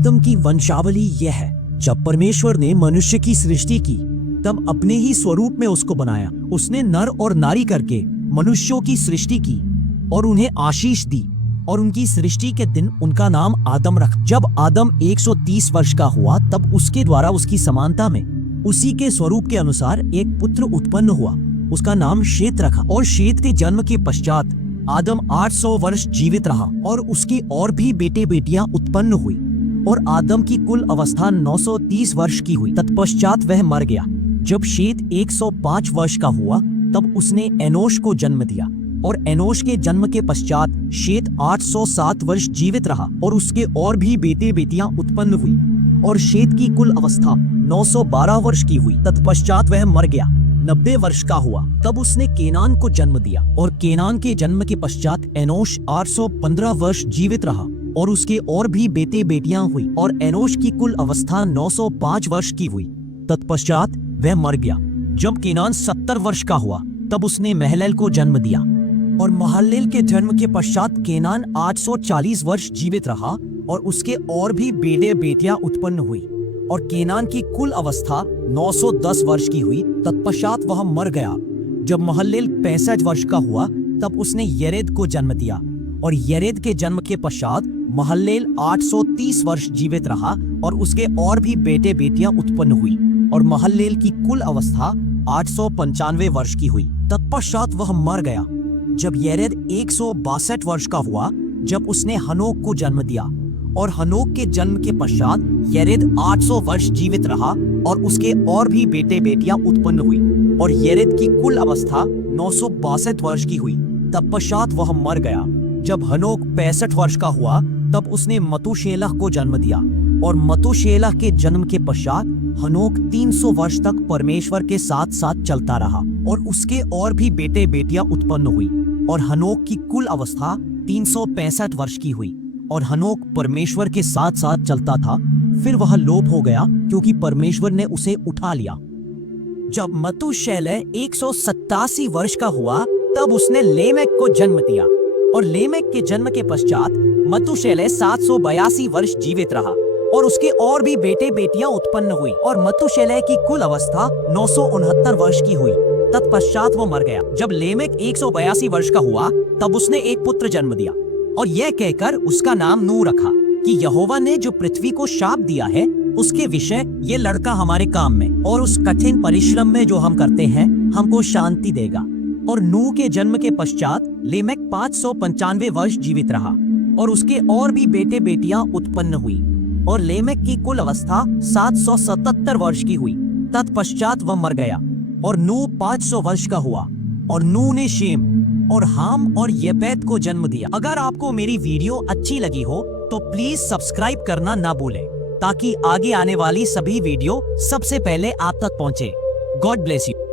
आदम की वंशावली यह है। जब परमेश्वर ने मनुष्य की सृष्टि की तब अपने ही स्वरूप में उसको बनाया। उसने नर और नारी करके मनुष्यों की सृष्टि की और उन्हें आशीष दी और उनकी सृष्टि के दिन उनका नाम आदम रखा। जब आदम 130 वर्ष का हुआ तब उसके द्वारा उसकी समानता में उसी के स्वरूप के अनुसार एक पुत्र उत्पन्न हुआ। उसका नाम शेत रखा। और शेत के जन्म के पश्चात आदम 800 वर्ष जीवित रहा और उसके और भी बेटे बेटियां उत्पन्न हुई और आदम की कुल अवस्था 930 वर्ष की हुई। तत्पश्चात वह मर गया। जब शेत 105 वर्ष का हुआ तब उसने एनोश को जन्म दिया और एनोश के जन्म के पश्चात शेत 807 वर्ष जीवित रहा और उसके और भी बेटे बेटियां उत्पन्न हुई और शेत की कुल अवस्था 912 वर्ष की हुई। तत्पश्चात वह मर गया। 90 वर्ष का हुआ तब उसने केनान को जन्म दिया और केनान के जन्म के पश्चात एनोश 815 वर्ष जीवित रहा और उसके और भी बेटे बेटियां हुई और एनोश की कुल अवस्था 905 वर्ष की हुई। तत्पश्चात वह मर गया। जब केनान 70 वर्ष का हुआ तब उसने महललेल को जन्म दिया और महललेल के जन्म के पश्चात केनान 840 वर्ष जीवित रहा और उसके और भी बेटे बेटियां उत्पन्न हुई और केनान की कुल अवस्था 910 वर्ष की हुई। तत्पश्चात वह मर गया। जब महललेल 65 वर्ष का हुआ तब उसने येरेद को जन्म दिया और येरेद के जन्म के पश्चात महललेल 830 वर्ष जीवित रहा और उसके और भी बेटे बेटियां उत्पन्न हुई और महललेल की कुल अवस्था 895 वर्ष की हुई। तत्पश्चात वह मर गया। जब येरेद 162 वर्ष का हुआ जब उसने हनोक को जन्म दिया और हनोक के जन्म के पश्चात येरेद 800 वर्ष जीवित रहा और उसके और भी बेटे बेटियां उत्पन्न हुई और येरेद की कुल अवस्था 962 वर्ष की हुई। तत्पश्चात वह मर गया। जब हनोक 65 वर्ष का हुआ तब उसने मतूशेलह को जन्म दिया और मतूशेलह के जन्म के पश्चात हनोक 300 वर्ष तक परमेश्वर के साथ साथ चलता रहा और उसके और भी बेटे बेटियां उत्पन्न हुई और हनोक की कुल अवस्था 365 वर्ष की हुई और हनोक परमेश्वर के साथ साथ चलता था। फिर वह लोप हो गया क्योंकि परमेश्वर ने उसे उठा लिया। जब मतूशेलह 187 वर्ष का हुआ तब उसने लेमेक को जन्म दिया और लेमेक के जन्म के पश्चात मतूशेलह 782 वर्ष जीवित रहा और उसके और भी बेटे बेटियां उत्पन्न हुई और मतूशेलह की कुल अवस्था 969 वर्ष की हुई। तत्पश्चात वो मर गया। जब लेमेक 182 वर्ष का हुआ तब उसने एक पुत्र जन्म दिया और यह कहकर उसका नाम नूह रखा कि यहोवा ने जो पृथ्वी को शाप दिया है उसके विषय ये लड़का हमारे काम में और उस कठिन परिश्रम में जो हम करते हैं हमको शांति देगा। और नूह के जन्म के पश्चात लेमेक 595 वर्ष जीवित रहा और उसके और भी बेटे बेटियां उत्पन्न हुई और लेमेक की कुल अवस्था 777 वर्ष की हुई। तत्पश्चात वह मर गया और नूह 500 वर्ष का हुआ और नूह ने शेम और हाम और येपेत को जन्म दिया। अगर आपको मेरी वीडियो अच्छी लगी हो तो प्लीज सब्सक्राइब करना ना भूलें ताकि आगे आने वाली सभी वीडियो सबसे पहले आप तक पहुंचे। God bless you.